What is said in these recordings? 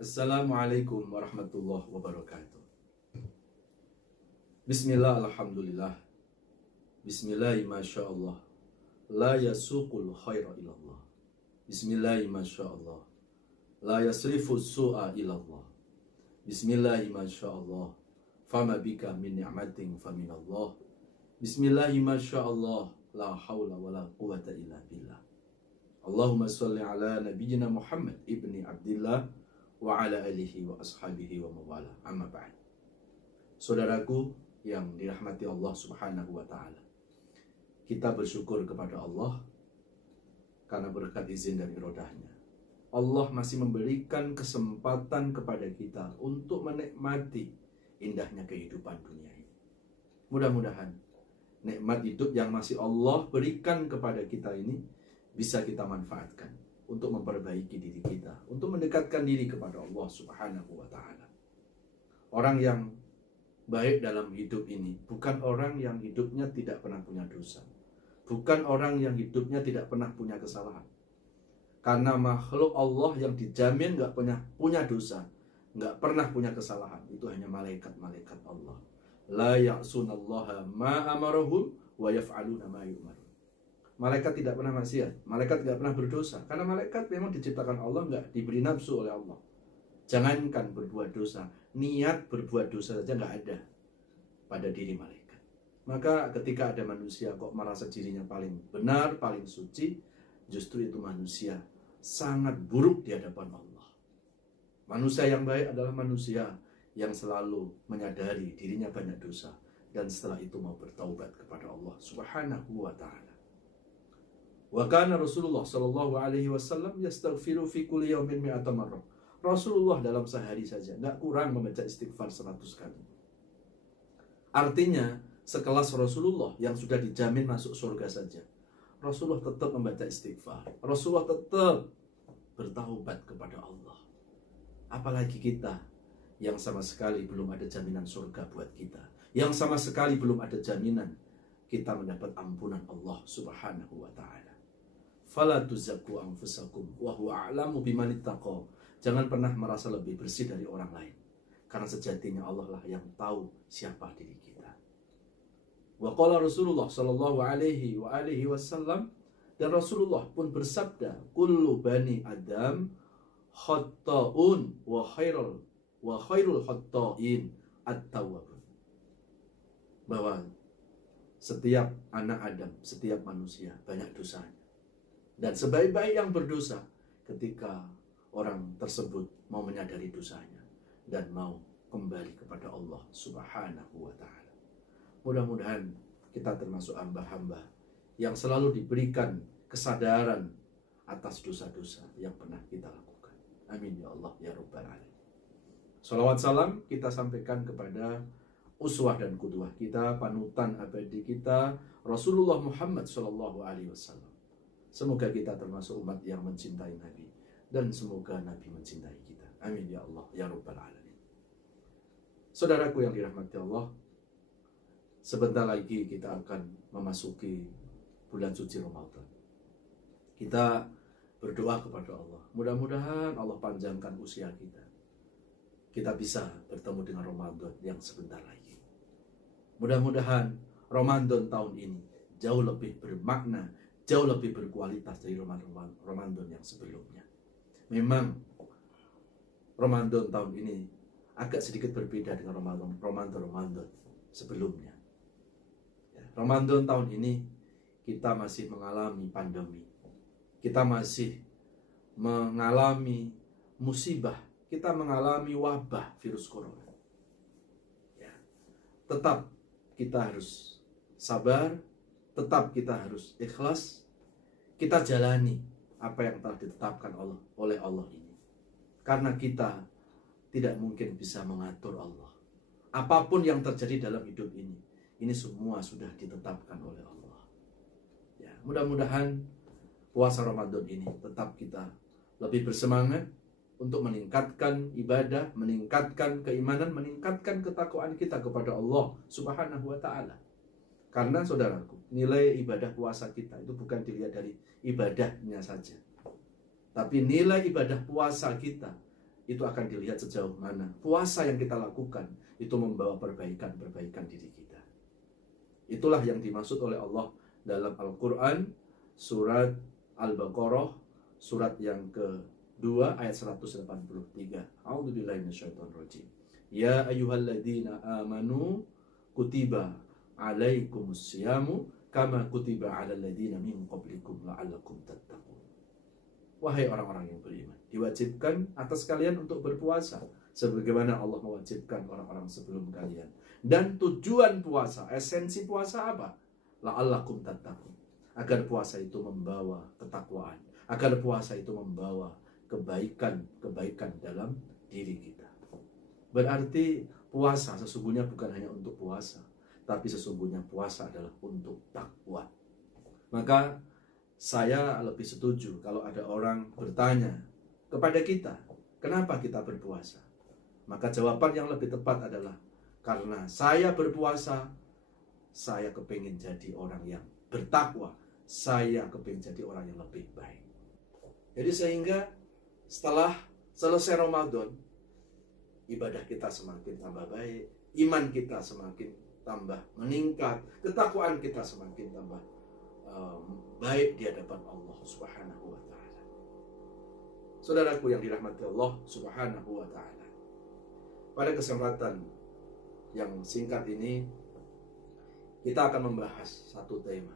Assalamualaikum warahmatullahi wabarakatuh. Bismillah, alhamdulillah. Bismillahi masyaallah. La yasuqul khaira ilallah. Bismillahi masyaallah. La yasrifu su'a ilallah. Bismillahi masyaallah. Fama bika min ni'matin faminallah. Bismillahi masyaallah. La hawla wa la quwata illa billah. Allahumma salli ala nabiyyina Muhammad ibni Abdillah wa ala alihi wa ashabihi wa mawala, amma ba'd. Saudaraku yang dirahmati Allah subhanahu wa ta'ala, kita bersyukur kepada Allah karena berkat izin dan irodahnya Allah masih memberikan kesempatan kepada kita untuk menikmati indahnya kehidupan dunia ini. Mudah-mudahan nikmat hidup yang masih Allah berikan kepada kita ini bisa kita manfaatkan untuk memperbaiki diri kita, untuk mendekatkan diri kepada Allah subhanahu wa ta'ala. Orang yang baik dalam hidup ini bukan orang yang hidupnya tidak pernah punya dosa, bukan orang yang hidupnya tidak pernah punya kesalahan. Karena makhluk Allah yang dijamin gak punya dosa, gak pernah punya kesalahan, itu hanya malaikat-malaikat Allah. La ya'sunallaha ma amarahum wa yaf'aluna ma yu'marun. Malaikat tidak pernah maksiat, malaikat tidak pernah berdosa, karena malaikat memang diciptakan Allah, nggak diberi nafsu oleh Allah. Jangankan berbuat dosa, niat berbuat dosa saja nggak ada pada diri malaikat. Maka ketika ada manusia kok merasa dirinya paling benar, paling suci, justru itu manusia sangat buruk di hadapan Allah. Manusia yang baik adalah manusia yang selalu menyadari dirinya banyak dosa, dan setelah itu mau bertaubat kepada Allah subhanahu wa ta'ala. Wa kana Rasulullah sallallahu alaihi wasallam yastaghfiru fi kulli yawmin mi'ata marrah. Rasulullah dalam sehari saja enggak kurang membaca istighfar 100 kali. Artinya, sekelas Rasulullah yang sudah dijamin masuk surga saja, Rasulullah tetap membaca istighfar. Rasulullah tetap bertaubat kepada Allah. Apalagi kita yang sama sekali belum ada jaminan surga buat kita, yang sama sekali belum ada jaminan kita mendapat ampunan Allah subhanahu wa ta'ala. Fala tuzakku anfusakum wa huwa a'lamu biman ittaqa. Jangan pernah merasa lebih bersih dari orang lain, karena sejatinya Allah lah yang tahu siapa diri kita. Wa qala Rasulullah sallallahu alaihi wa alihi wasallam, dan Rasulullah pun bersabda, kullu bani Adam khatta'un wa khairul khatta'in at-tawwabun. Bahwa setiap anak Adam, setiap manusia banyak dosanya. Dan sebaik-baik yang berdosa ketika orang tersebut mau menyadari dosanya dan mau kembali kepada Allah subhanahu wa ta'ala. Mudah-mudahan kita termasuk hamba-hamba yang selalu diberikan kesadaran atas dosa-dosa yang pernah kita lakukan. Amin ya Allah ya Rabbal Alamin. Salawat salam kita sampaikan kepada uswah dan qudwah kita, panutan abadi kita, Rasulullah Muhammad sallallahu alaihi wasallam. Semoga kita termasuk umat yang mencintai Nabi, dan semoga Nabi mencintai kita. Amin ya Allah ya Rabbal Alamin. Saudaraku yang dirahmati Allah, sebentar lagi kita akan memasuki bulan suci Ramadan. Kita berdoa kepada Allah, mudah-mudahan Allah panjangkan usia kita. Kita bisa bertemu dengan Ramadan yang sebentar lagi. Mudah-mudahan Ramadan tahun ini jauh lebih bermakna, jauh lebih berkualitas dari Ramadan yang sebelumnya. Memang Ramadan tahun ini agak sedikit berbeda dengan Ramadan sebelumnya. Ramadan tahun ini kita masih mengalami pandemi, kita masih mengalami musibah, kita mengalami wabah virus corona. Tetap kita harus sabar, tetap kita harus ikhlas, kita jalani apa yang telah ditetapkan oleh Allah ini. Karena kita tidak mungkin bisa mengatur Allah. Apapun yang terjadi dalam hidup ini semua sudah ditetapkan oleh Allah. Ya, mudah-mudahan puasa Ramadan ini tetap kita lebih bersemangat untuk meningkatkan ibadah, meningkatkan keimanan, meningkatkan ketakwaan kita kepada Allah subhanahu wa ta'ala. Karena saudaraku, nilai ibadah puasa kita itu bukan dilihat dari ibadahnya saja, tapi nilai ibadah puasa kita itu akan dilihat sejauh mana puasa yang kita lakukan itu membawa perbaikan diri kita. Itulah yang dimaksud oleh Allah dalam Al-Quran, surat Al-Baqarah, surat yang kedua ayat 183. A'udzubillahi minasyaitonirrajim. Ya ayyuhalladzina amanu kutiba alaikumusyamu kama kutiba alal ladzina min qablikum la'allakum tattaqun. Wahai orang-orang yang beriman, diwajibkan atas kalian untuk berpuasa sebagaimana Allah mewajibkan orang-orang sebelum kalian. Dan tujuan puasa, esensi puasa apa? La'allakum tattaqun. Agar puasa itu membawa ketakwaan, agar puasa itu membawa kebaikan dalam diri kita. Berarti puasa sesungguhnya bukan hanya untuk puasa, tapi sesungguhnya puasa adalah untuk takwa. Maka saya lebih setuju kalau ada orang bertanya kepada kita, kenapa kita berpuasa? Maka jawaban yang lebih tepat adalah, karena saya berpuasa, saya kepingin jadi orang yang bertakwa, saya kepingin jadi orang yang lebih baik. Jadi sehingga setelah selesai Ramadan, ibadah kita semakin tambah baik, iman kita semakin tambah meningkat, ketakwaan kita semakin tambah baik di hadapan Allah Subhanahu wa ta'ala. Saudaraku yang dirahmati Allah Subhanahu wa ta'ala, pada kesempatan yang singkat ini kita akan membahas satu tema.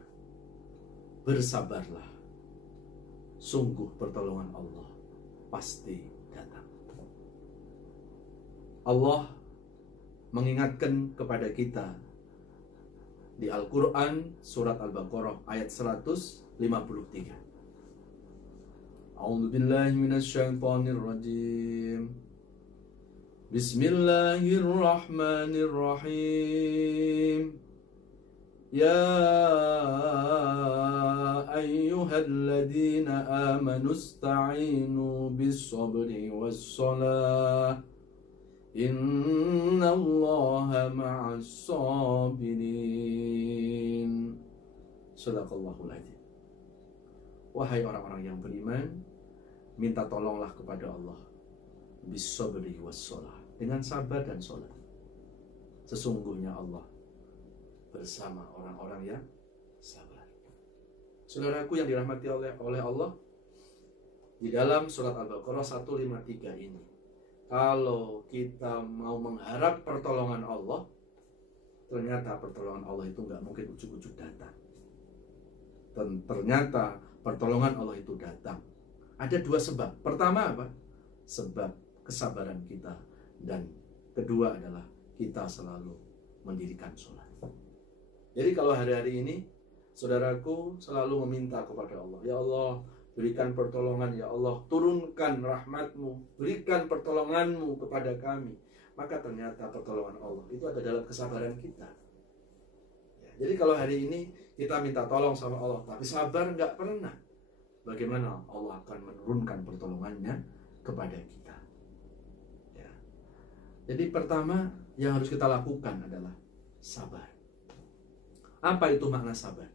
Bersabarlah, sungguh pertolongan Allah pasti datang. Allah mengingatkan kepada kita di Al-Quran surat Al-Baqarah ayat 153. A'udzu billahi minasyaitonir rajim. Bismillahirrahmanirrahim. Ya ayyuhalladzina amanu ista'inu bis-sabri was-salah. Innallaha ma'as sabirin. Shadaqallahul adzim. Wahai orang-orang yang beriman, minta tolonglah kepada Allah bis-sabri was-salah, dengan sabar dan salat. Sesungguhnya Allah bersama orang-orang yang sabar. Saudaraku yang dirahmati oleh Allah, di dalam surat Al-Baqarah 153 ini, kalau kita mau mengharap pertolongan Allah, ternyata pertolongan Allah itu nggak mungkin ujuk-ujuk datang. Dan ternyata pertolongan Allah itu datang. Ada dua sebab. Pertama apa? Sebab kesabaran kita. Dan kedua adalah kita selalu mendirikan sholat. Jadi kalau hari-hari ini, saudaraku selalu meminta kepada Allah, ya Allah, berikan pertolongan, ya Allah, turunkan rahmat-Mu, berikan pertolongan-Mu kepada kami. Maka ternyata pertolongan Allah itu ada dalam kesabaran kita. Ya, jadi kalau hari ini kita minta tolong sama Allah, tapi sabar nggak pernah, bagaimana Allah akan menurunkan pertolongannya kepada kita? Ya. Jadi pertama yang harus kita lakukan adalah sabar. Apa itu makna sabar?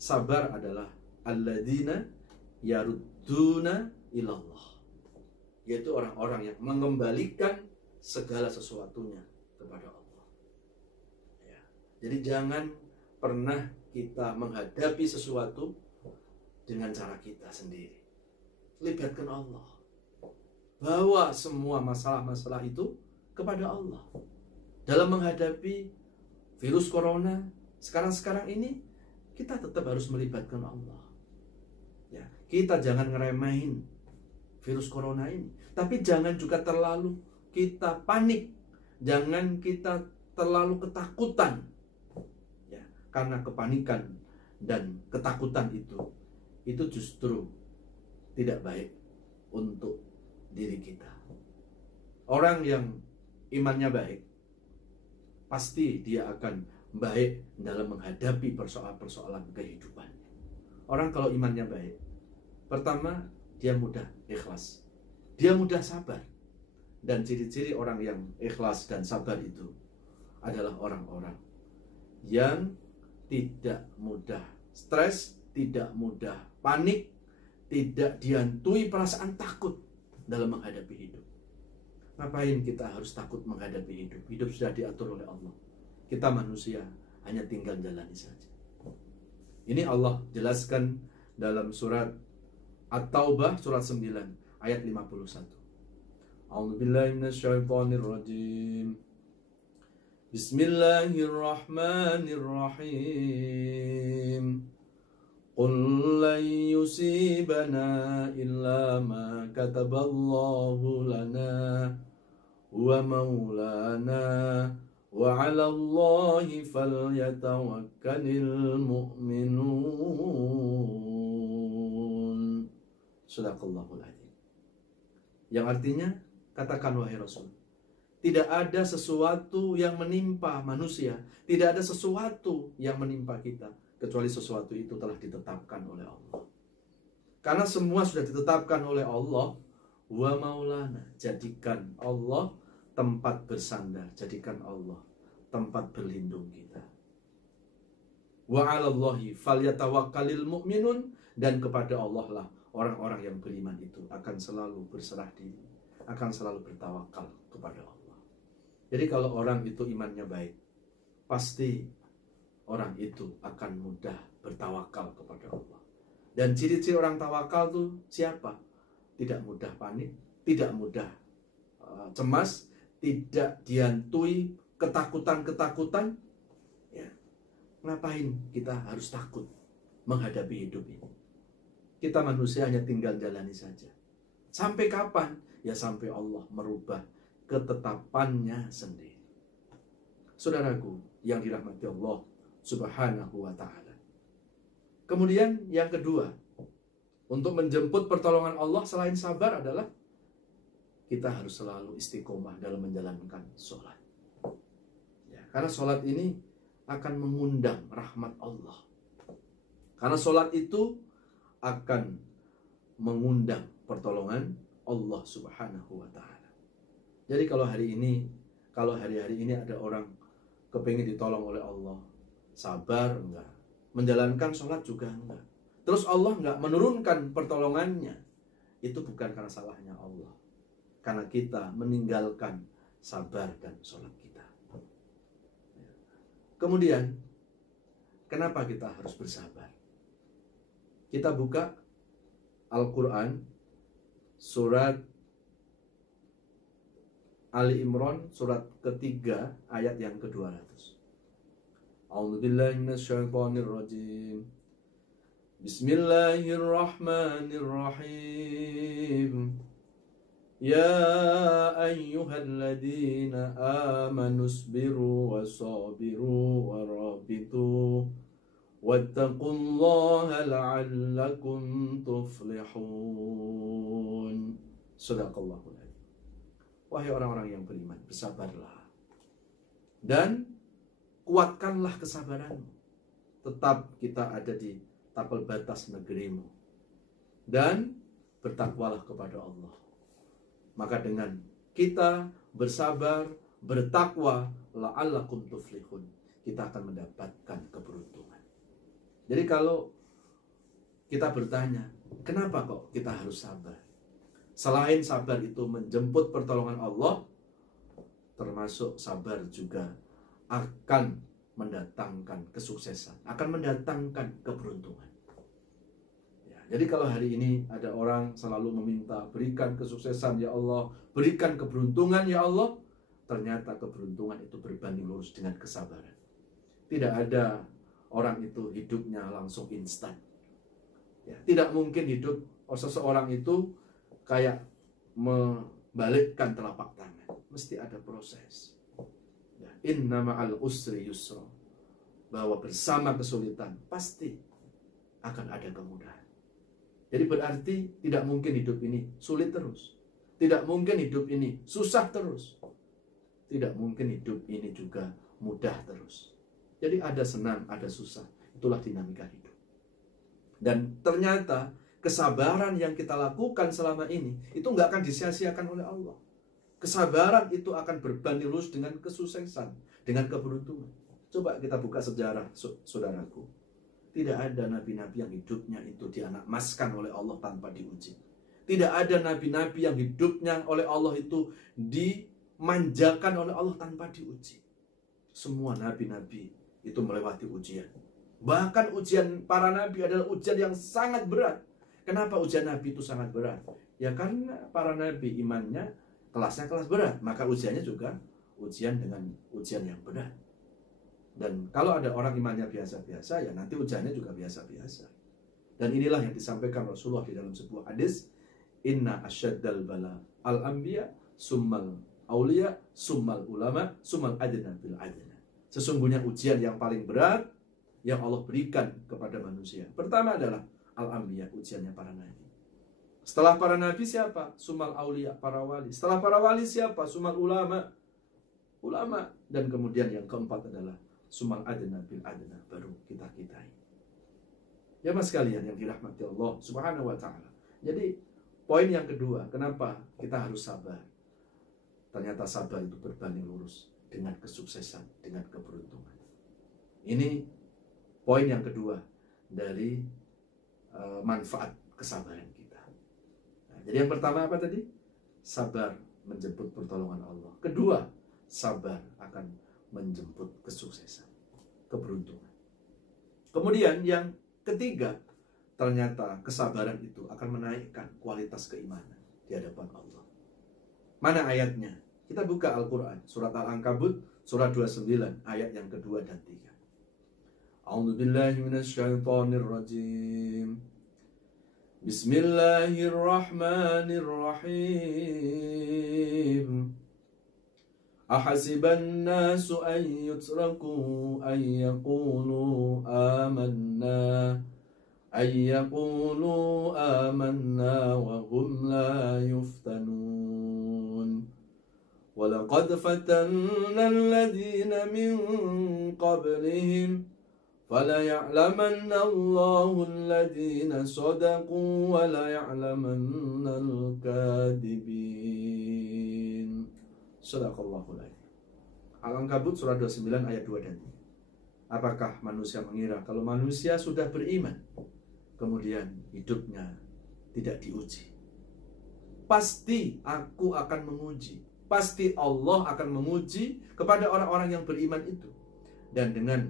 Sabar adalah alladzina yarudduna ilallah, yaitu orang-orang yang mengembalikan segala sesuatunya kepada Allah. Ya. Jadi jangan pernah kita menghadapi sesuatu dengan cara kita sendiri. Libatkan Allah. Bawa semua masalah-masalah itu kepada Allah. Dalam menghadapi virus corona sekarang ini, kita tetap harus melibatkan Allah. Ya, kita jangan ngeremehin virus corona ini, tapi jangan juga terlalu kita panik, jangan kita terlalu ketakutan. Ya, karena kepanikan dan ketakutan itu justru tidak baik untuk diri kita. Orang yang imannya baik, pasti dia akan baik dalam menghadapi persoalan-persoalan kehidupan. Orang kalau imannya baik, pertama dia mudah ikhlas, dia mudah sabar. Dan ciri-ciri orang yang ikhlas dan sabar itu adalah orang-orang yang tidak mudah stres, tidak mudah panik, tidak dihantui perasaan takut. dalam menghadapi hidup. Ngapain kita harus takut menghadapi hidup? Hidup sudah diatur oleh Allah. Kita manusia hanya tinggal jalani saja. Ini Allah jelaskan dalam surat At-Taubah surat 9 ayat 51. A'udzubillahi minasyaitonirrajim. Bismillahirrahmanirrahim. Qul lan yusibana illa ma kataballahu lana wa maulana wa 'ala Allahi falyatawakkalul mu'minun. Shadaqallahul adzim. Yang artinya, katakan wahai Rasul, tidak ada sesuatu yang menimpa manusia, tidak ada sesuatu yang menimpa kita kecuali sesuatu itu telah ditetapkan oleh Allah. Karena semua sudah ditetapkan oleh Allah. Wa maulana, jadikan Allah tempat bersandar, jadikan Allah tempat berlindung kita. Wa 'alallahi falyatawakkalul mu'minun, dan kepada Allah lah orang-orang yang beriman itu akan selalu berserah diri, akan selalu bertawakal kepada Allah. Jadi kalau orang itu imannya baik, pasti orang itu akan mudah bertawakal kepada Allah. Dan ciri-ciri orang tawakal itu siapa? Tidak mudah panik, tidak mudah cemas, tidak dihantui ketakutan-ketakutan. Ya. Ngapain kita harus takut menghadapi hidup ini? Kita manusia hanya tinggal jalani saja. Sampai kapan? Ya sampai Allah merubah ketetapannya sendiri. Saudaraku yang dirahmati Allah Subhanahu wa ta'ala. Kemudian yang kedua, untuk menjemput pertolongan Allah selain sabar adalah kita harus selalu istiqomah dalam menjalankan sholat. Ya, karena sholat ini akan mengundang rahmat Allah. Karena sholat itu akan mengundang pertolongan Allah Subhanahu wa ta'ala. Jadi kalau hari-hari ini ada orang kepengen ditolong oleh Allah, sabar enggak, menjalankan sholat juga enggak, terus Allah enggak menurunkan pertolongannya, itu bukan karena salahnya Allah, karena kita meninggalkan sabar dan sholat kita. Kemudian kenapa kita harus bersabar? Kita buka Al-Quran surat Ali Imran surat ketiga ayat yang ke-200. A'udzubillahi minasyaitonirrajim. Bismillahirrahmanirrahim. Ya ayyuhalladzina amanu isbiru wasabiru warabitu wattaqullaha la'allakum tuflihun. Shadaqallahul adzim. Wahai orang-orang yang beriman, bersabarlah dan kuatkanlah kesabaranmu. Tetap kita ada di tapal batas negerimu. Dan bertakwalah kepada Allah. Maka dengan kita bersabar, bertakwa, la'allakum tuflihun, kita akan mendapatkan keberuntungan. Jadi kalau kita bertanya, kenapa kok kita harus sabar? Selain sabar itu menjemput pertolongan Allah, termasuk sabar juga akan mendatangkan kesuksesan, akan mendatangkan keberuntungan. Ya, jadi kalau hari ini ada orang selalu meminta, berikan kesuksesan ya Allah, berikan keberuntungan ya Allah, ternyata keberuntungan itu berbanding lurus dengan kesabaran. Tidak ada orang itu hidupnya langsung instan. Ya, tidak mungkin hidup seseorang itu kayak membalikkan telapak tangan. Mesti ada proses. Inna ma'al usri yusra, bahwa bersama kesulitan pasti akan ada kemudahan. Jadi berarti tidak mungkin hidup ini sulit terus, tidak mungkin hidup ini susah terus, tidak mungkin hidup ini juga mudah terus. Jadi ada senang, ada susah. Itulah dinamika hidup. Dan ternyata kesabaran yang kita lakukan selama ini itu nggak akan disia-siakan oleh Allah. Kesabaran itu akan berbanding lurus dengan kesuksesan, dengan keberuntungan. Coba kita buka sejarah, saudaraku. Tidak ada nabi-nabi yang hidupnya itu dianakmaskan oleh Allah tanpa diuji. Tidak ada nabi-nabi yang hidupnya oleh Allah itu dimanjakan oleh Allah tanpa diuji. Semua nabi-nabi itu melewati ujian. Bahkan ujian para nabi adalah ujian yang sangat berat. Kenapa ujian nabi itu sangat berat? Ya karena para nabi imannya kelasnya kelas berat, maka ujiannya juga ujian dengan ujian yang berat. Dan kalau ada orang imannya biasa-biasa, ya nanti ujiannya juga biasa-biasa. Dan inilah yang disampaikan Rasulullah di dalam sebuah hadis, inna asyaddal bala al-anbiya summal auliya summal ulama summal adna bil adna. Sesungguhnya ujian yang paling berat yang Allah berikan kepada manusia, pertama adalah al-anbiya, ujiannya para nabi. Setelah para nabi siapa? Summal auliya, para wali. Setelah para wali siapa? Summal ulama. Dan kemudian yang keempat adalah summal adna bil adna, baru kita-kita ini. Ya mas sekalian yang dirahmati Allah Subhanahu wa ta'ala. Jadi poin yang kedua, kenapa kita harus sabar? Ternyata sabar itu berbanding lurus dengan kesuksesan, dengan keberuntungan. Ini poin yang kedua dari manfaat kesabaran kita. Nah, jadi yang pertama apa tadi? Sabar menjemput pertolongan Allah. Kedua, sabar akan menjemput kesuksesan, keberuntungan. Kemudian yang ketiga, ternyata kesabaran itu akan menaikkan kualitas keimanan di hadapan Allah. Mana ayatnya? Kita buka Al-Quran, surat Al-Ankabut, surat 29, ayat yang kedua dan 3. A'udzubillahi minasyaitonirrajim. Bismillahirrahmanirrahim. Ahasiban nasu an yutraku an yaqulu amanna wa hum la yuftanun. Walaqad fatanna alladhina min qablihim falaya'lamanna Allahu alladhina sadaqu wa laya'lamanna al-kadhibin. Shadaqallahul adzim. Al-Ankabut surah 29 ayat 2 dan 3. Apakah manusia mengira kalau manusia sudah beriman, kemudian hidupnya tidak diuji? Pasti aku akan menguji. Pasti Allah akan menguji kepada orang-orang yang beriman itu. Dan dengan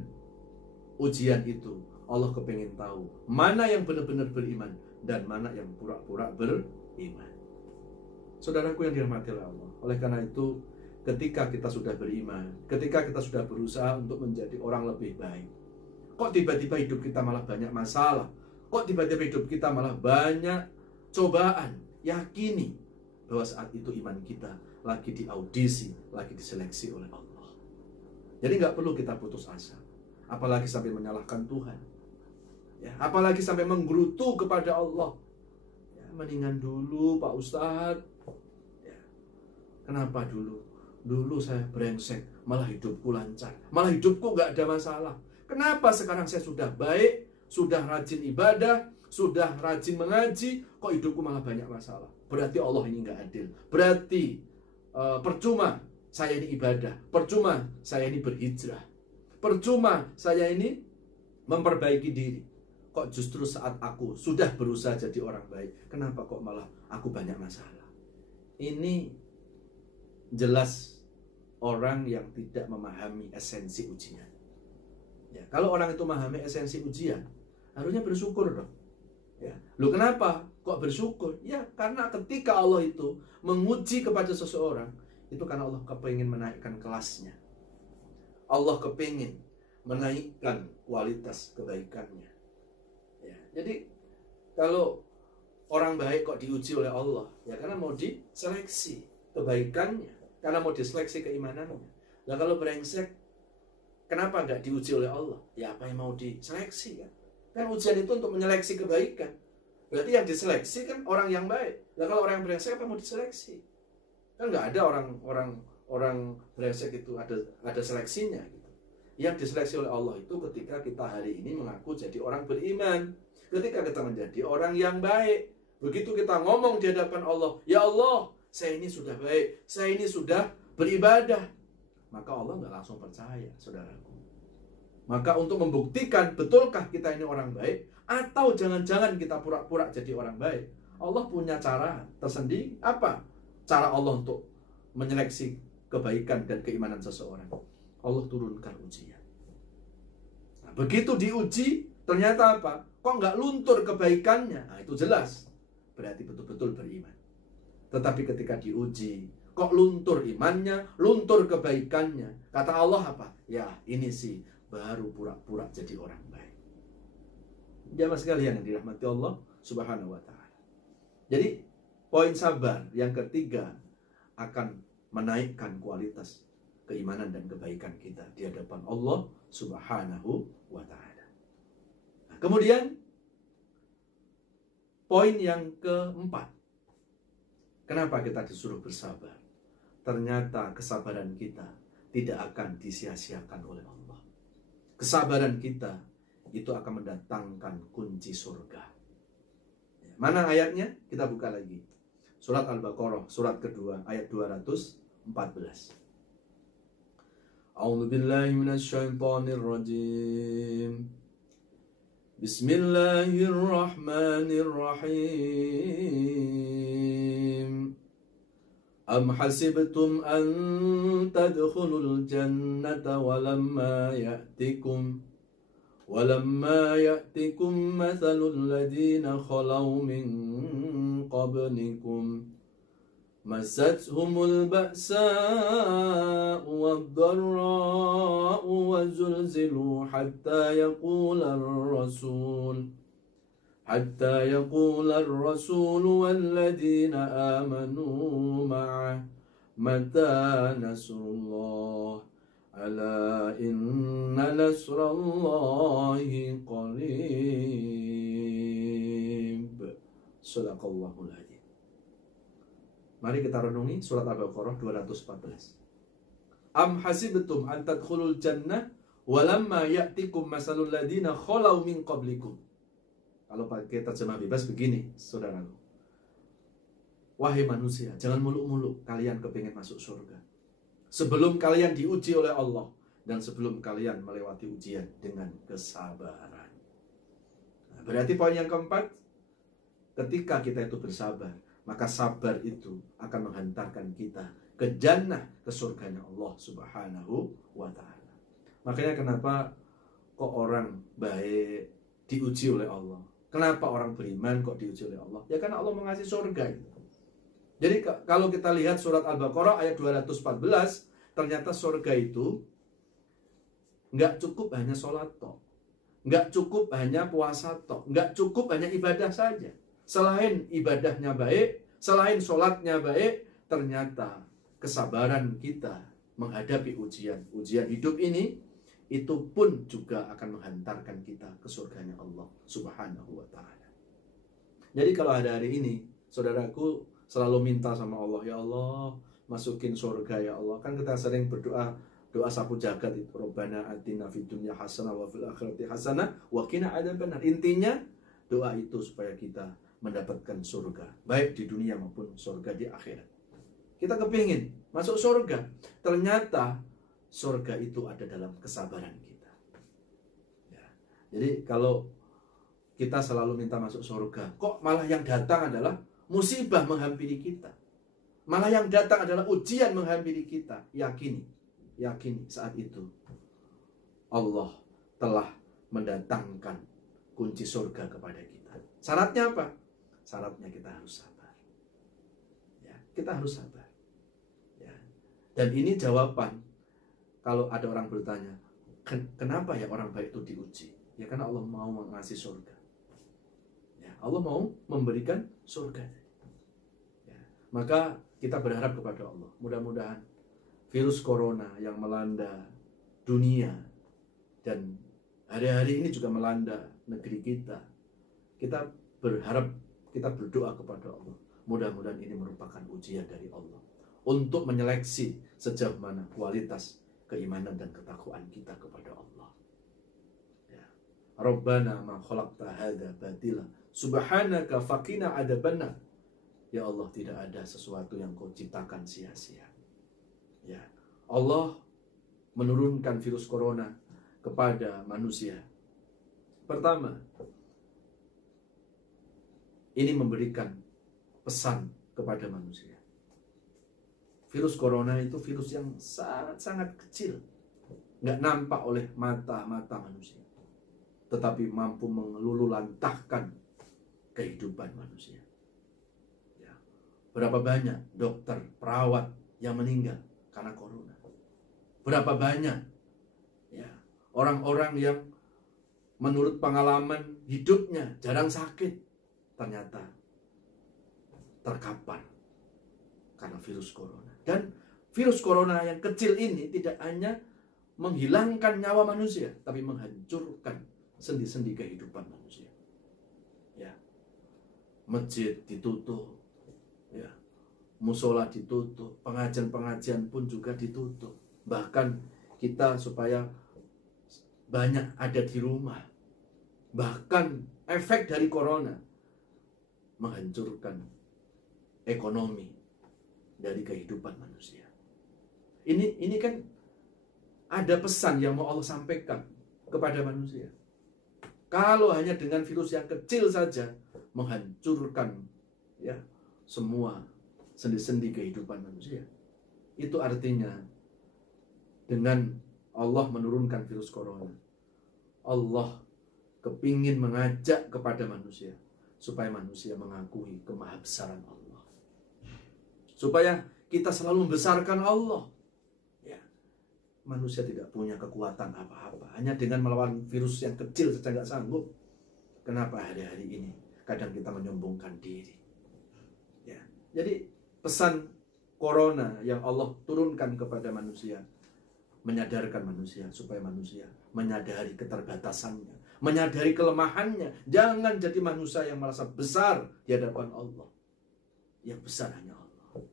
ujian itu, Allah kepingin tahu mana yang benar-benar beriman dan mana yang pura-pura beriman. Saudaraku yang dirahmati Allah, oleh karena itu ketika kita sudah beriman, ketika kita sudah berusaha untuk menjadi orang lebih baik, kok tiba-tiba hidup kita malah banyak masalah, kok tiba-tiba hidup kita malah banyak cobaan, yakini bahwa saat itu iman kita lagi diaudisi, lagi diseleksi oleh Allah. Jadi nggak perlu kita putus asa, apalagi sampai menyalahkan Tuhan, ya, apalagi sampai menggerutu kepada Allah. Ya, mendingan dulu Pak Ustadz. Kenapa dulu? Dulu saya brengsek, malah hidupku lancar, malah hidupku gak ada masalah. Kenapa sekarang saya sudah baik, sudah rajin ibadah, sudah rajin mengaji, kok hidupku malah banyak masalah? Berarti Allah ini gak adil. Berarti percuma saya ini ibadah, percuma saya ini berhijrah, percuma saya ini memperbaiki diri. Kok justru saat aku sudah berusaha jadi orang baik, kenapa kok malah aku banyak masalah? Ini jelas orang yang tidak memahami esensi ujian. Ya, kalau orang itu memahami esensi ujian, harusnya bersyukur dong. Ya, lu kenapa kok bersyukur? Ya, karena ketika Allah itu menguji kepada seseorang, itu karena Allah kepingin menaikkan kelasnya. Allah kepingin menaikkan kualitas kebaikannya. Ya, jadi kalau orang baik kok diuji oleh Allah, ya karena mau diseleksi kebaikannya, karena mau diseleksi keimanannya. Nah kalau brengsek, kenapa nggak diuji oleh Allah? Ya apa yang mau diseleksi kan? Kan ujian itu untuk menyeleksi kebaikan. Berarti yang diseleksi kan orang yang baik. Nah kalau orang yang brengsek apa mau diseleksi? Kan nggak ada orang brengsek itu ada seleksinya gitu. Yang diseleksi oleh Allah itu ketika kita hari ini mengaku jadi orang beriman, ketika kita menjadi orang yang baik. Begitu kita ngomong di hadapan Allah, ya Allah, saya ini sudah baik, saya ini sudah beribadah, maka Allah nggak langsung percaya, saudaraku. Maka untuk membuktikan betulkah kita ini orang baik, atau jangan-jangan kita pura-pura jadi orang baik, Allah punya cara tersendiri. Apa cara Allah untuk menyeleksi kebaikan dan keimanan seseorang? Allah turunkan ujian. Nah, begitu diuji, ternyata apa? Kok nggak luntur kebaikannya? Nah, itu jelas. Berarti betul-betul beriman. Tetapi ketika diuji, kok luntur imannya, luntur kebaikannya? Kata Allah apa? Ya, ini sih baru pura-pura jadi orang baik. Jamaah sekalian yang dirahmati Allah Subhanahu wa Ta'ala. Jadi, poin sabar yang ketiga akan menaikkan kualitas keimanan dan kebaikan kita di hadapan Allah Subhanahu wa Ta'ala. Nah, kemudian poin yang keempat, kenapa kita disuruh bersabar? Ternyata kesabaran kita tidak akan disia-siakan oleh Allah. Kesabaran kita itu akan mendatangkan kunci surga. Mana ayatnya? Kita buka lagi. Surat Al-Baqarah, surat kedua, ayat 214. A'udzu billahi minasyaitonir rajim. Bismillahirrahmanirrahim. Am hasibtum an tadkhulul jannata ولما يأتكم مثل الذين خلوا من قبلكم مستهم البأساء والضراء وزلزلوا حتى يقول الرسول والذين آمنوا معه متى نصر الله ألا إن نصر الله قريب. Sadaqallahul adzim. Mari kita renungi surat Al-Baqarah 214. Am hasibtum an tadkhulul jannah walamma ya'tikum masalul ladina khalau min qablikum. Kalau pakai terjemah bebas begini, saudaraku. Wahai manusia, jangan muluk-muluk kalian kepingin masuk surga sebelum kalian diuji oleh Allah dan sebelum kalian melewati ujian dengan kesabaran. Nah, berarti poin yang keempat, ketika kita itu bersabar, maka sabar itu akan menghantarkan kita ke jannah, ke surganya Allah Subhanahu wa Ta'ala. Makanya kenapa kok orang baik diuji oleh Allah? Kenapa orang beriman kok diuji oleh Allah? Ya karena Allah mengasihi surga itu. Jadi kalau kita lihat surat Al-Baqarah ayat 214, ternyata surga itu nggak cukup hanya sholat tok, nggak cukup hanya puasa tok, nggak cukup hanya ibadah saja. Selain ibadahnya baik, selain sholatnya baik, ternyata kesabaran kita menghadapi ujian hidup ini, itu pun juga akan menghantarkan kita ke surganya Allah Subhanahu wa Ta'ala. Jadi kalau hari ini, saudaraku, selalu minta sama Allah, ya Allah, masukin surga ya Allah. Kan kita sering berdoa, doa sapu jagat itu, Rabbana atina fid dunya hasanah wa fil akhirati hasanah wa qina adzabannar. Intinya doa itu supaya kita mendapatkan surga, baik di dunia maupun surga di akhirat. Kita kepingin masuk surga. Ternyata surga itu ada dalam kesabaran kita. Ya. Jadi kalau kita selalu minta masuk surga, kok malah yang datang adalah musibah menghampiri kita, malah yang datang adalah ujian menghampiri kita. Yakini saat itu Allah telah mendatangkan kunci surga kepada kita. Syaratnya apa? Syaratnya kita harus sabar. Ya, kita harus sabar. Ya. Dan ini jawaban kalau ada orang bertanya, kenapa ya orang baik itu diuji? Ya karena Allah mau mengasih surga. Allah mau memberikan surga. Ya, maka kita berharap kepada Allah. Mudah-mudahan virus corona yang melanda dunia dan hari-hari ini juga melanda negeri kita. Kita berharap, kita berdoa kepada Allah. Mudah-mudahan ini merupakan ujian dari Allah untuk menyeleksi sejauh mana kualitas keimanan dan ketakwaan kita kepada Allah. Ya. Rabbana ma khalaqta hadza batila subhanaka faqina adzabannar. Ya Allah, tidak ada sesuatu yang kau ciptakan sia-sia. Ya, Allah menurunkan virus corona kepada manusia. Pertama, ini memberikan pesan kepada manusia. Virus corona itu virus yang sangat-sangat kecil, nggak nampak oleh mata manusia, tetapi mampu meluluhlantahkan kehidupan manusia. Ya. Berapa banyak dokter, perawat yang meninggal karena corona? Berapa banyak ya orang-orang yang menurut pengalaman hidupnya jarang sakit, ternyata terkapar karena virus corona. Dan virus corona yang kecil ini tidak hanya menghilangkan nyawa manusia, tapi menghancurkan sendi-sendi kehidupan manusia. Ya, masjid ditutup, ya, musola ditutup, pengajian-pengajian pun juga ditutup. Bahkan kita supaya banyak ada di rumah. Bahkan efek dari corona menghancurkan ekonomi dari kehidupan manusia. Ini kan ada pesan yang mau Allah sampaikan kepada manusia. Kalau hanya dengan virus yang kecil saja menghancurkan ya semua sendi-sendi kehidupan manusia. Itu artinya dengan Allah menurunkan virus corona, Allah kepingin mengajak kepada manusia supaya manusia mengakui kemahabesaran Allah, supaya kita selalu membesarkan Allah. Ya, manusia tidak punya kekuatan apa-apa, hanya dengan melawan virus yang kecil saja nggak sanggup. Kenapa hari-hari ini kadang kita menyombongkan diri? Ya, jadi pesan corona yang Allah turunkan kepada manusia menyadarkan manusia supaya manusia menyadari keterbatasannya, menyadari kelemahannya. Jangan jadi manusia yang merasa besar di hadapan Allah. Yang besar hanya Allah.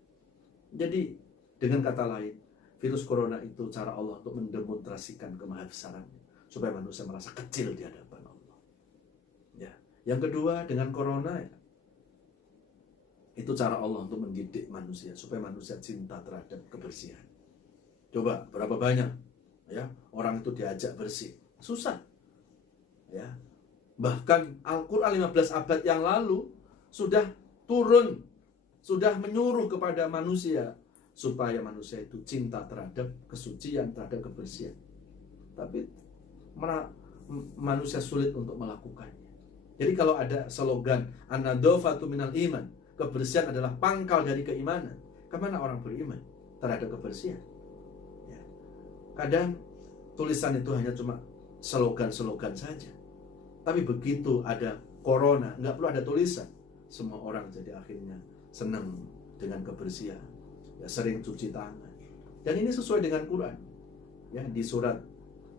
Jadi dengan kata lain, virus corona itu cara Allah untuk mendemonstrasikan kemahabesarannya supaya manusia merasa kecil di hadapan Allah. Ya. Yang kedua, dengan corona ya, itu cara Allah untuk mendidik manusia supaya manusia cinta terhadap kebersihan. Coba berapa banyak ya orang itu diajak bersih, susah ya. Bahkan Al-Quran 15 abad yang lalu sudah turun, sudah menyuruh kepada manusia supaya manusia itu cinta terhadap kesucian, terhadap kebersihan. Tapi manusia sulit untuk melakukannya. Jadi kalau ada slogan an-nadhafatu minal iman, kebersihan adalah pangkal dari keimanan, kemana orang beriman terhadap kebersihan? Kadang tulisan itu hanya cuma slogan-slogan saja. Tapi begitu ada corona, nggak perlu ada tulisan. Semua orang jadi akhirnya senang dengan kebersihan. Ya, sering cuci tangan. Dan ini sesuai dengan Quran. Ya, di surat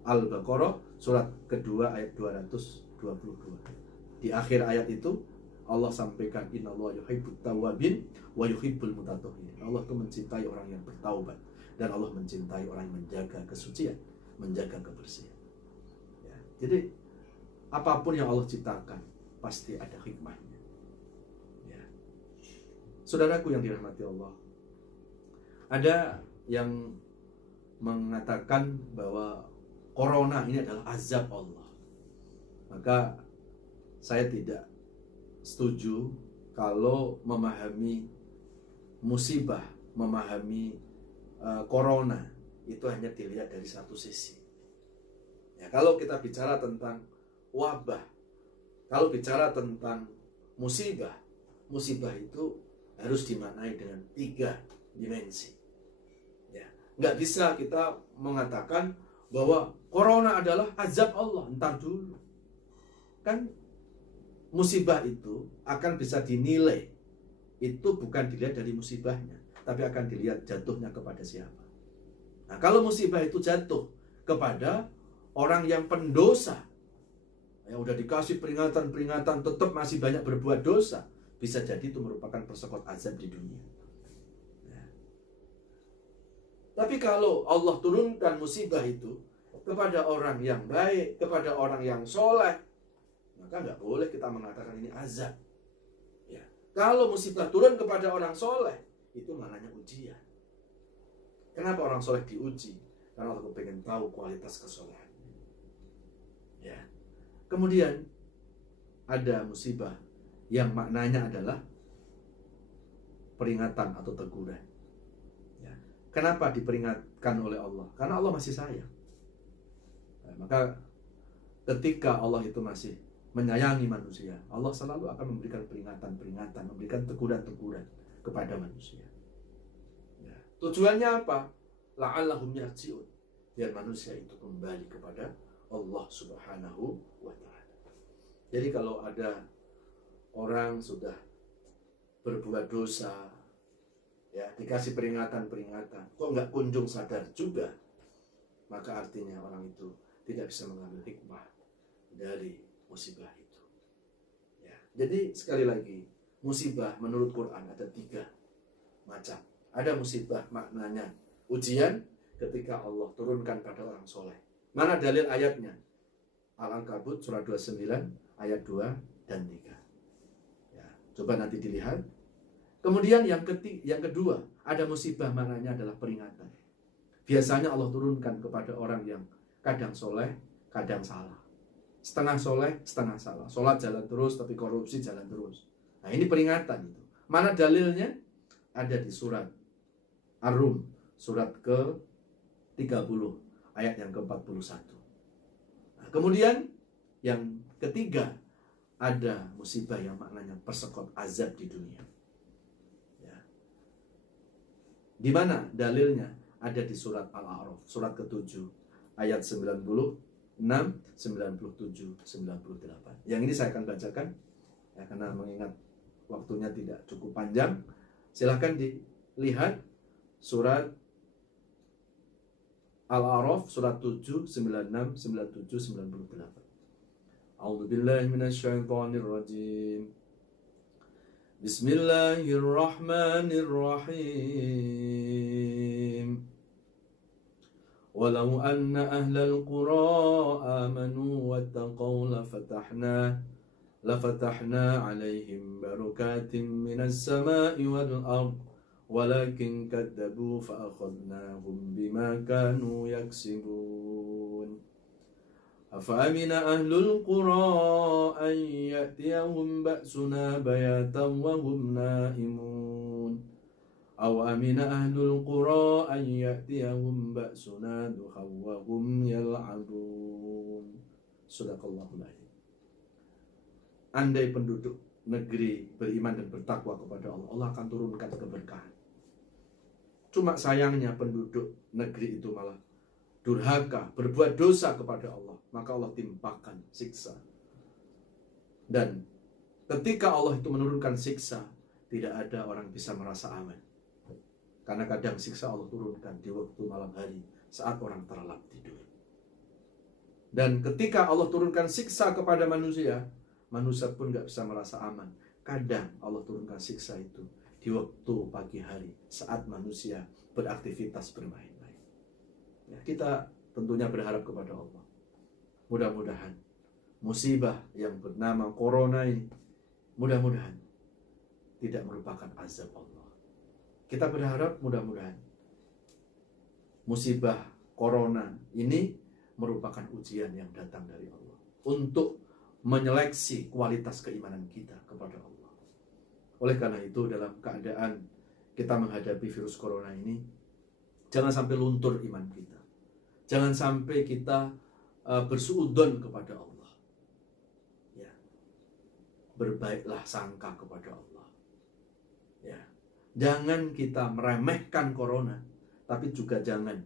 Al-Baqarah, surat kedua ayat 222. Di akhir ayat itu Allah sampaikan innallaha yuhibbut tawwabin wa yuhibbul mutatahhirin. Allah itu mencintai orang yang bertaubat. Dan Allah mencintai orang yang menjaga kesucian, menjaga kebersihan. Ya, jadi apapun yang Allah ciptakan pasti ada hikmahnya. Ya. Saudaraku yang dirahmati Allah, ada yang mengatakan bahwa corona ini adalah azab Allah. Maka saya tidak setuju kalau memahami musibah, memahami corona itu hanya dilihat dari satu sisi. Ya, kalau kita bicara tentang wabah, kalau bicara tentang musibah, musibah itu harus dimaknai dengan 3 dimensi. Ya, nggak bisa kita mengatakan bahwa corona adalah azab Allah. Entar dulu, kan musibah itu akan bisa dinilai. Itu bukan dilihat dari musibahnya, tapi akan dilihat jatuhnya kepada siapa. Nah, kalau musibah itu jatuh kepada orang yang pendosa, yang udah dikasih peringatan-peringatan tetap masih banyak berbuat dosa, bisa jadi itu merupakan persekot azab di dunia. Nah. Tapi kalau Allah turunkan musibah itu kepada orang yang baik, kepada orang yang soleh, maka nggak boleh kita mengatakan ini azab. Ya. Kalau musibah turun kepada orang soleh, itu maknanya ujian. Kenapa orang soleh diuji? Karena Allah pengen tahu kualitas kesolehan. Ya. Kemudian ada musibah yang maknanya adalah peringatan atau teguran. Ya. Kenapa diperingatkan oleh Allah? Karena Allah masih sayang. Nah, maka ketika Allah itu masih menyayangi manusia, Allah selalu akan memberikan peringatan-peringatan, memberikan teguran-teguran kepada manusia. Ya. Tujuannya apa? La'allahum yarji'un, biar manusia itu kembali kepada Allah Subhanahu wa ta'ala. Jadi kalau ada orang sudah berbuat dosa, ya dikasih peringatan-peringatan, kok nggak kunjung sadar juga, maka artinya orang itu tidak bisa mengambil hikmah dari musibah itu. Ya. Jadi sekali lagi, musibah menurut Quran ada 3 macam. Ada musibah maknanya ujian ketika Allah turunkan pada orang soleh. Mana dalil ayatnya? Al-Ankabut surah 29 ayat 2 dan 3. Ya, coba nanti dilihat. Kemudian yang kedua, ada musibah maknanya adalah peringatan. Biasanya Allah turunkan kepada orang yang kadang soleh, kadang salah. Setengah soleh, setengah salah. Sholat jalan terus, tapi korupsi jalan terus. Nah ini peringatan itu. Mana dalilnya? Ada di surat Ar-Rum, surat ke-30, ayat yang ke-41. Nah, kemudian yang ketiga, ada musibah yang maknanya persekot azab di dunia. Ya. Di mana dalilnya? Ada di surat Al-A'raf, surat ke-7, ayat 96, 97, 98. Yang ini saya akan bacakan, ya, karena mengingat waktunya tidak cukup panjang. Silahkan dilihat surat Al-A'raf, surat 7, 96, 97, 98. A'udzubillahi minasyaitonirrajim. Bismillahirrahmanirrahim. Walau anna ahlal qura amanu wattaqaw lafatahna alaihim barakatim minas sama'i wal ard walakin kadzabu fa akhadnahum bima kanu yaksibun. Afa amina ahlul qura an ya'tiyahum ba'suna bayatan wa hum na'imun. Aw amina ahlul qura an ya'tiyahum ba'suna duhaw wa hum yal'abun. Sadaqallahul adzim. Andai penduduk negeri beriman dan bertakwa kepada Allah, Allah akan turunkan keberkahan. Cuma sayangnya penduduk negeri itu malah durhaka, berbuat dosa kepada Allah, maka Allah timpakan siksa. Dan ketika Allah itu menurunkan siksa, tidak ada orang bisa merasa aman. Karena kadang siksa Allah turunkan di waktu malam hari saat orang terlelap tidur. Dan ketika Allah turunkan siksa kepada manusia, manusia pun gak bisa merasa aman. Kadang Allah turunkan siksa itu di waktu pagi hari saat manusia beraktivitas bermain-main. Ya, kita tentunya berharap kepada Allah. Mudah-mudahan musibah yang bernama corona ini, mudah-mudahan tidak merupakan azab Allah. Kita berharap mudah-mudahan musibah corona ini merupakan ujian yang datang dari Allah untuk menyeleksi kualitas keimanan kita kepada Allah. Oleh karena itu, dalam keadaan kita menghadapi virus corona ini, jangan sampai luntur iman kita. Jangan sampai kita bersuudzon kepada Allah. Ya. Berbaiklah sangka kepada Allah. Ya. Jangan kita meremehkan corona, tapi juga jangan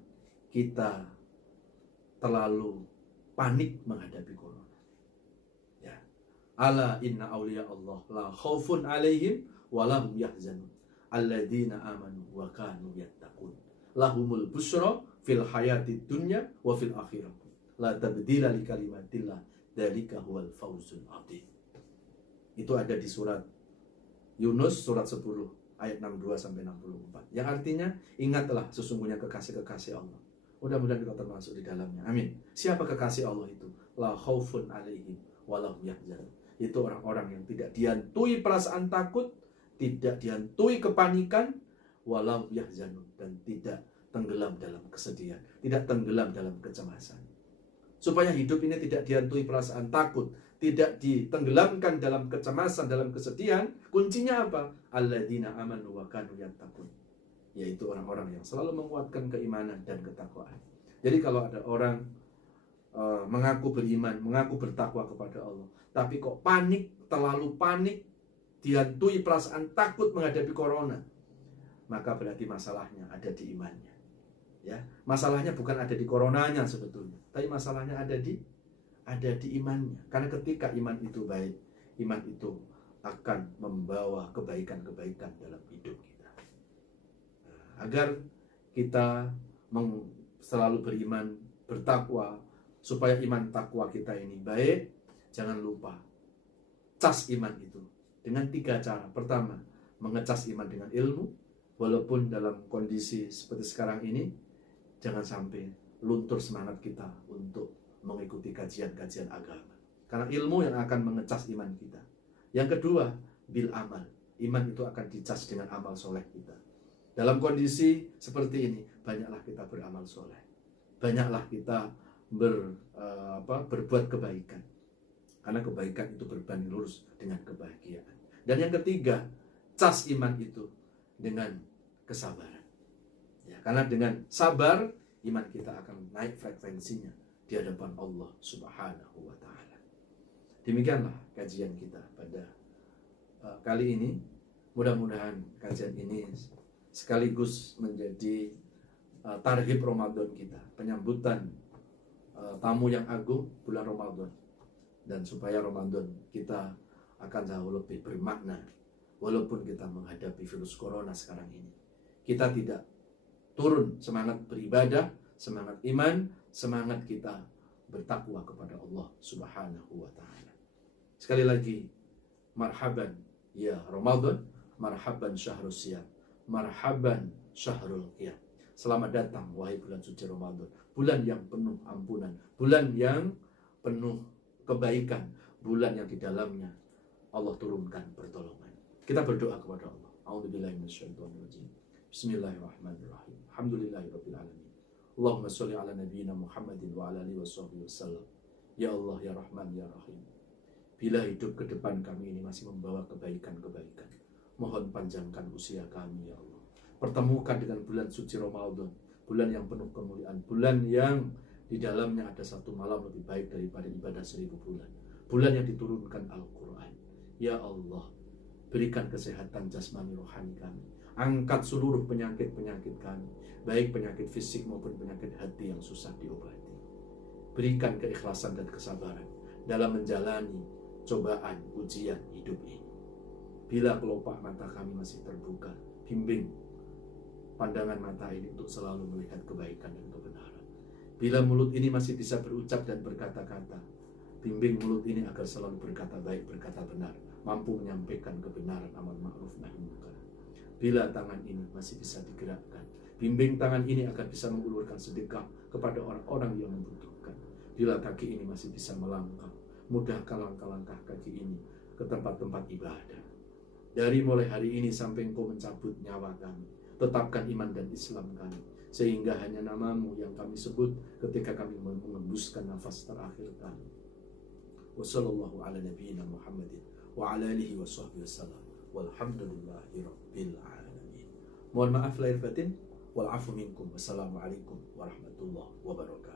kita terlalu panik menghadapi corona. Ya. Ala inna awliya Allah la khaufun alaihim wa lahum yahzanun alladzina amanu wa kanu yattaqun lahumul busra fil hayati dunya wa fil akhirah la tabdila li kalimatillah dzalika huwal fawzul adzim. Itu ada di surat Yunus surat 10 ayat 62 sampai 64. Yang artinya, ingatlah sesungguhnya kekasih-kekasih Allah. Mudah-mudahan kita termasuk di dalamnya. Amin. Siapa kekasih Allah itu? La khaufun alaihim wa lahum yahzanun. Itu orang-orang yang tidak dihantui perasaan takut, tidak dihantui kepanikan, wa lahum yahzanun, dan tidak tenggelam dalam kesedihan, tidak tenggelam dalam kecemasan. Supaya hidup ini tidak dihantui perasaan takut, tidak ditenggelamkan dalam kecemasan, dalam kesedihan, kuncinya apa? Alladzina amanu wa kanu yattaqun, yaitu orang-orang yang selalu menguatkan keimanan dan ketakwaan. Jadi kalau ada orang mengaku beriman, mengaku bertakwa kepada Allah, tapi kok panik, terlalu panik, dihantui perasaan takut menghadapi corona, maka berarti masalahnya ada di imannya. Ya, masalahnya bukan ada di coronanya sebetulnya, tapi masalahnya ada di imannya. Karena ketika iman itu baik, iman itu akan membawa kebaikan-kebaikan dalam hidup kita. Agar kita selalu beriman, bertakwa, supaya iman takwa kita ini baik, jangan lupa cas iman itu dengan 3 cara. Pertama, mengecas iman dengan ilmu, walaupun dalam kondisi seperti sekarang ini, jangan sampai luntur semangat kita untuk mengikuti kajian-kajian agama. Karena ilmu yang akan mengecas iman kita. Yang kedua, bil amal. Iman itu akan dicas dengan amal soleh kita. Dalam kondisi seperti ini, banyaklah kita beramal soleh. Banyaklah kita berbuat kebaikan. Karena kebaikan itu berbanding lurus dengan kebahagiaan. Dan yang ketiga, cas iman itu dengan kesabaran. Ya, karena dengan sabar, iman kita akan naik frekuensinya di hadapan Allah Subhanahu wa Ta'ala. Demikianlah kajian kita pada kali ini. Mudah-mudahan kajian ini sekaligus menjadi tarhib Ramadan kita, penyambutan tamu yang agung bulan Ramadan, dan supaya Ramadan kita akan jauh lebih bermakna. Walaupun kita menghadapi virus corona sekarang ini, kita tidak turun semangat beribadah, semangat iman, semangat kita bertakwa kepada Allah Subhanahu wa Ta'ala. Sekali lagi, marhaban ya Ramadan, marhaban syahrul siyam, marhaban syahrul qiyam. Selamat datang wahai bulan suci Ramadan, bulan yang penuh ampunan, bulan yang penuh kebaikan, bulan yang di dalamnya Allah turunkan pertolongan. Kita berdoa kepada Allah. A'udzubillahi minasyaitonirrajim. Bismillahirrahmanirrahim. Alhamdulillahirabbil alamin. Allahumma sholli ala nabiyyina Muhammadin wa ala alihi wasallam. Ya Allah, ya Rahman, ya Rahim. Bila hidup ke depan kami ini masih membawa kebaikan-kebaikan, mohon panjangkan usia kami, ya Allah. Pertemukan dengan bulan suci Ramadan, bulan yang penuh kemuliaan, bulan yang di dalamnya ada satu malam lebih baik daripada ibadah 1000 bulan, bulan yang diturunkan Al-Quran. Ya Allah, berikan kesehatan jasmani rohani kami, angkat seluruh penyakit-penyakit kami, baik penyakit fisik maupun penyakit hati yang susah diobati. Berikan keikhlasan dan kesabaran dalam menjalani cobaan ujian hidup ini. Bila kelopak mata kami masih terbuka, bimbing pandangan mata ini untuk selalu melihat kebaikan dan kebenaran. Bila mulut ini masih bisa berucap dan berkata-kata, bimbing mulut ini agar selalu berkata baik, berkata benar, mampu menyampaikan kebenaran, amal ma'ruf nahi munkar. Bila tangan ini masih bisa digerakkan, bimbing tangan ini agar bisa mengulurkan sedekah kepada orang-orang yang membutuhkan. Bila kaki ini masih bisa melangkah, mudahkan langkah-langkah kaki ini ke tempat-tempat ibadah. Dari mulai hari ini sampai Engkau mencabut nyawa kami, tetapkan iman dan Islam kami, sehingga hanya namamu yang kami sebut ketika kami mengembuskan nafas terakhir kami. Wassallallahu ala nabiyyina Muhammadin wa ala alihi wasallam. Walhamdulillahi rabbil alamin. Mohon maaf lahir batin, wal afu minkum. Wassalamualaikum warahmatullahi wabarakatuh.